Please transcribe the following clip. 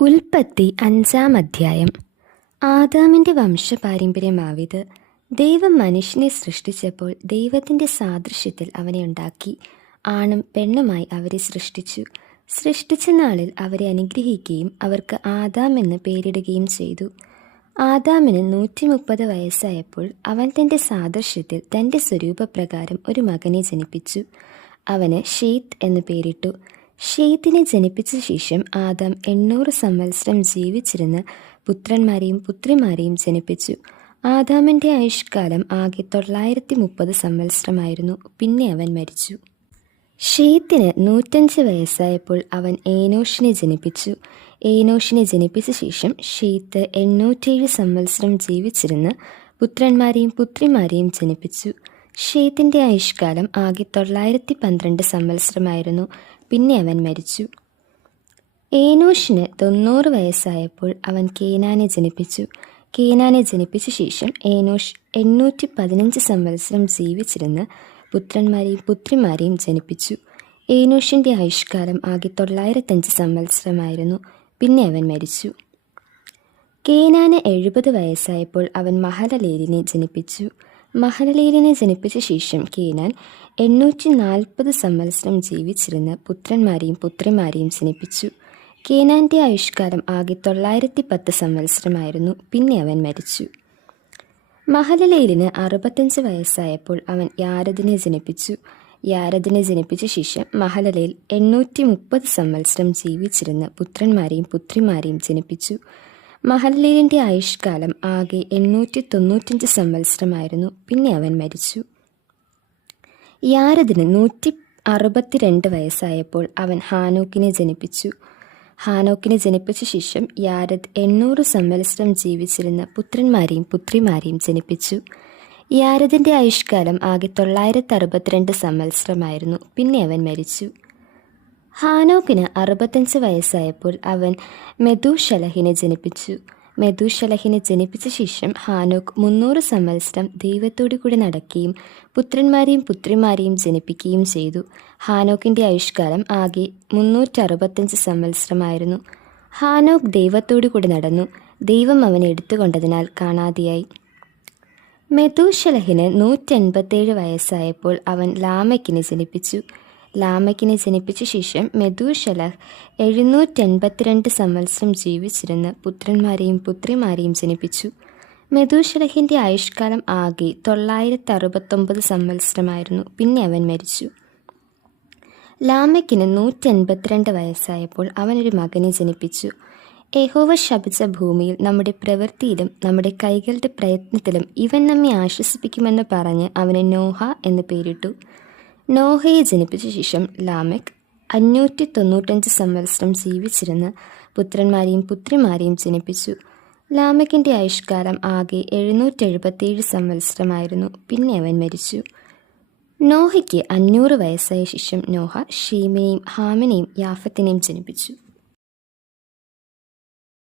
ഉൽപ്പത്തി 5-ാം അധ്യായം. ആദാമിൻ്റെ വംശപാരമ്പര്യമാവിത്. ദൈവം മനുഷ്യനെ സൃഷ്ടിച്ചപ്പോൾ ദൈവത്തിൻ്റെ സാദൃശ്യത്തിൽ അവനെ ഉണ്ടാക്കി. ആണും പെണ്ണുമായി അവരെ സൃഷ്ടിച്ചു. സൃഷ്ടിച്ച നാളിൽ അവരെ അനുഗ്രഹിക്കുകയും അവർക്ക് ആദാം എന്ന് പേരിടുകയും ചെയ്തു. ആദാമിന് 130 വയസ്സായപ്പോൾ അവൻ തൻ്റെ സാദൃശ്യത്തിൽ തൻ്റെ സ്വരൂപപ്രകാരം ഒരു മകനെ ജനിപ്പിച്ചു. അവന് ഷേത്ത് എന്ന് പേരിട്ടു. ഷേത്തിനെ ജനിപ്പിച്ച ശേഷം ആദാം 800 സംവത്സരം ജീവിച്ചിരുന്ന് പുത്രന്മാരെയും പുത്രിമാരെയും ജനിപ്പിച്ചു. ആദാമിൻ്റെ ആയുഷ്കാലം ആകെ 930 സംവത്സരമായിരുന്നു. പിന്നെ അവൻ മരിച്ചു. ഷേത്തിന് 105 വയസ്സായപ്പോൾ അവൻ ഏനോഷിനെ ജനിപ്പിച്ചു. ഏനോഷിനെ ജനിപ്പിച്ച ശേഷം ഷേത്ത് 807 സംവത്സരം ജീവിച്ചിരുന്ന് പുത്രന്മാരെയും പുത്രിമാരെയും ജനിപ്പിച്ചു. ഷേത്തിൻ്റെ ആയുഷ്കാലം ആകെ 912 സംവത്സരമായിരുന്നു. പിന്നെ അവൻ മരിച്ചു. ഏനോഷിന് 90 വയസ്സായപ്പോൾ അവൻ കേനാനെ ജനിപ്പിച്ചു. കേനാനെ ജനിപ്പിച്ച ശേഷം ഏനോഷ് 815 സംവത്സരം ജീവിച്ചിരുന്ന് പുത്രന്മാരെയും പുത്രിമാരെയും ജനിപ്പിച്ചു. ഏനോഷിൻ്റെ ആയുഷ്കാലം ആകെ 905 സംവത്സരമായിരുന്നു. പിന്നെ അവൻ മരിച്ചു. കേനാന് 70 വയസ്സായപ്പോൾ അവൻ മഹലലേലിനെ ജനിപ്പിച്ചു. മഹലലേലിനെ ജനിപ്പിച്ച ശേഷം കേനാൻ 840 സംവത്സരം ജീവിച്ചിരുന്ന് പുത്രന്മാരെയും പുത്രിമാരെയും ജനിപ്പിച്ചു. കേനാൻ്റെ ആയുഷ്കാലം ആകെ 910 സംവത്സരമായിരുന്നു. പിന്നെ അവൻ മരിച്ചു. മഹലലേലിന് 65 വയസ്സായപ്പോൾ അവൻ യാരദിനെ ജനിപ്പിച്ചു. യാരദിനെ ജനിപ്പിച്ച ശേഷം മഹലലേൽ 830 സംവത്സരം ജീവിച്ചിരുന്ന് പുത്രന്മാരെയും പുത്രിമാരെയും ജനിപ്പിച്ചു. മഹലലേലിൻ്റെ ആയുഷ്കാലം ആകെ 895 സംവത്സരമായിരുന്നു. പിന്നെ അവൻ മരിച്ചു. യാരദിന് 162 വയസ്സായപ്പോൾ അവൻ ഹാനോക്കിനെ ജനിപ്പിച്ചു. ഹാനോക്കിനെ ജനിപ്പിച്ച ശേഷം യാരദ് 800 സംവത്സരം ജീവിച്ചിരുന്ന പുത്രന്മാരെയും പുത്രിമാരെയും ജനിപ്പിച്ചു. യാരദിൻ്റെ ആയുഷ്കാലം ആകെ 962 സംവത്സരമായിരുന്നു. പിന്നെ അവൻ മരിച്ചു. ഹാനോക്കിന് 65 വയസ്സായപ്പോൾ അവൻ മെഥൂശലഹിനെ ജനിപ്പിച്ചു. മെഥൂശലഹിനെ ജനിപ്പിച്ച ശേഷം ഹാനോക്ക് 300 സംവത്സരം ദൈവത്തോടു കൂടി നടക്കുകയും പുത്രന്മാരെയും പുത്രിമാരെയും ജനിപ്പിക്കുകയും ചെയ്തു. ഹാനോക്കിൻ്റെ ആയുഷ്കാലം ആകെ 365 സംവത്സരമായിരുന്നു. ഹാനോക്ക് ദൈവത്തോടു കൂടി നടന്നു. ദൈവം അവനെ എടുത്തുകൊണ്ടതിനാൽ കാണാതെയായി. മെഥൂശലഹിന് 187 വയസ്സായപ്പോൾ അവൻ ലാമെക്കിനെ ജനിപ്പിച്ചു. ലാമെക്കിനെ ജനിപ്പിച്ച ശേഷം മെഥൂശലഹ് 782 സംവത്സരം ജീവിച്ചിരുന്ന് പുത്രന്മാരെയും പുത്രിമാരെയും ജനിപ്പിച്ചു. മെഥൂശലഹിൻ്റെ ആയുഷ്കാലം ആകെ 969 സംവത്സരമായിരുന്നു. പിന്നെ അവൻ മരിച്ചു. ലാമെക്കിന് 182 വയസ്സായപ്പോൾ അവനൊരു മകനെ ജനിപ്പിച്ചു. യഹോവ ശപിച്ച ഭൂമിയിൽ നമ്മുടെ പ്രവൃത്തിയിലും നമ്മുടെ കൈകളുടെ പ്രയത്നത്തിലും ഇവൻ നമ്മെ ആശ്വസിപ്പിക്കുമെന്ന് പറഞ്ഞ് അവന് നോഹ എന്ന് പേരിട്ടു. നോഹയെ ജനിപ്പിച്ച ശേഷം ലാമെക്ക് 595 സംവത്സരം ജീവിച്ചിരുന്ന് പുത്രന്മാരെയും പുത്രിമാരെയും ജനിപ്പിച്ചു. ലാമെക്കിൻ്റെ ആയുഷ്കാലം ആകെ 777 സംവത്സരമായിരുന്നു. പിന്നെ അവൻ മരിച്ചു. നോഹയ്ക്ക് 500 വയസ്സായ ശേഷം നോഹ ഷേമിനെയും ഹാമിനെയും യാഫത്തിനെയും ജനിപ്പിച്ചു.